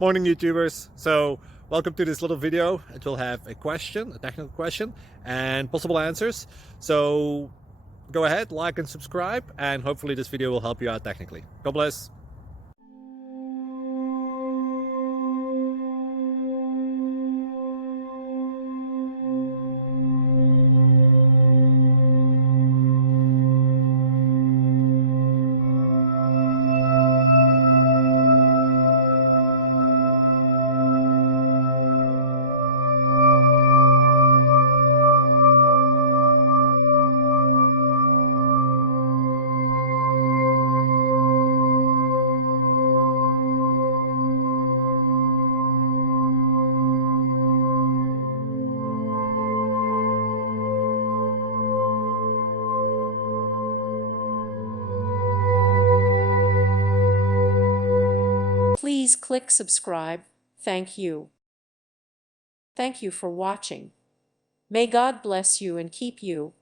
Morning YouTubers. So welcome to this little video. It will have a question, a technical question, and possible answers. So go ahead, like and subscribe, and hopefully this video will help you out technically. God bless. Please click subscribe. Thank you. Thank you for watching. May God bless you and keep you.